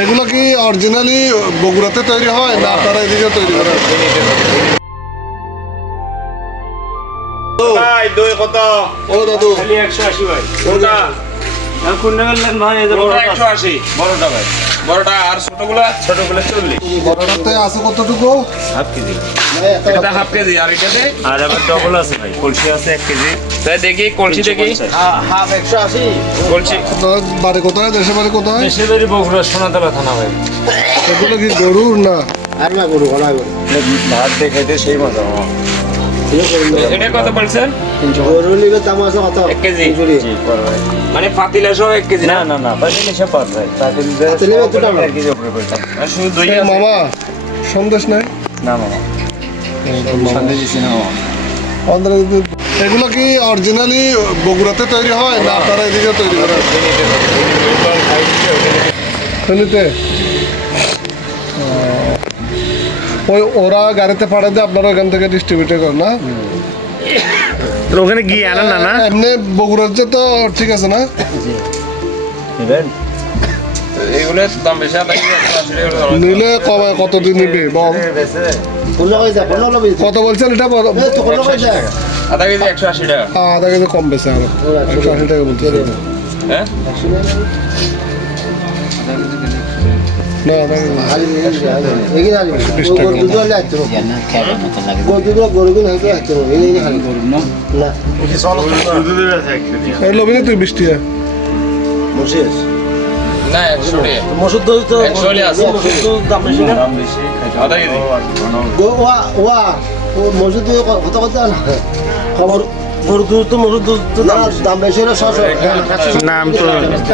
এগুলো কি অরিজিনালি বগুড়াতে তৈরি হয় না আপনারা এদিকে তৈরি করেন ভাই দই কত? ও দাদু। একশো আশি ভাই। কোনটা? ভাই একশো আশি। বড়টা ভাই। বড়টা আর ছোটগুলা ছোটগুলা চল্লিশ। বড়টাতে আছে কতটুকু? Half KG. এটা হাফ কেজি আর এটাতে? আর আবার ডবল আছে ভাই কলসি আছে এক কেজি। তাই দেখি কলসি দেখি। হাফ একশো আশি। কলসি। বাড়ি কোথায়? দেশের বাড়ি কোথায়? দেশে বাড়ি বগুড়া সোনাতলা থানা ভাই। এগুলো কি গরুর না? আর না গরু গলা গরু। ভাত দেখাইতে সেই মজা। এটা কত বলছেন? গরুর লিগের দাম আছে কত এক কেজি? জি পর মানে পাতিলা সহ এক কেজি না? না না না পাইলে নিশে পার ভাই তাদের তাহলে কত টাকা? এক কেজি উপরে পড়তাম আর শুধু দই মামা সন্দেশ নাই? না মামা। দিছি না এগুলো কি অরিজিনালি বগুড়াতে তৈরি হয় না আপনারা এদিকে তৈরি করেন? ফেনীতে ওই ওরা গাড়িতে পাঠাতে আপনারা ওখান থেকে ডিস্ট্রিবিউটর করেন না? ওখানে গিয়ে আনেন না না? এমনি বগুড়ার যে তো ঠিক আছে না? দাম বেশি। নিলে নিবে বল? পনেরো লবি কত বলছেন এটা? আধা কেজি একশো আশি টাকা। আধা কেজি কম বেশি আরও একশো আশি টাকা বলতে হ্যাঁ? তুই বৃষ্টি হয় মসিস না একশো টাকা মসুর দই তো। মসুর দাম বেশি না বেশি ওয়া ওয়া মসুর দই কত কত খবর গরু দুধ তো মসুর দুধ তো দাম বেশি। না ছশো নাম তো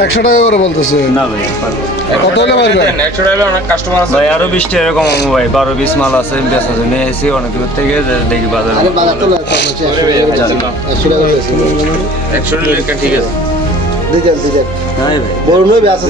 একশো টাকা করে বলতেছে। না ভাই। কত হলে পারবে? একশো টাকা অনেক কাস্টমার আছে। ভাই আরও বিশটা এরকম ভাই বারো বিশ মাল আছে বেচা জন্য এসেছি অনেক দূর থেকে দেখি বাজার। একশো টাকা ঠিক আছে। দিতেন দিতেন নাই ভাই আছে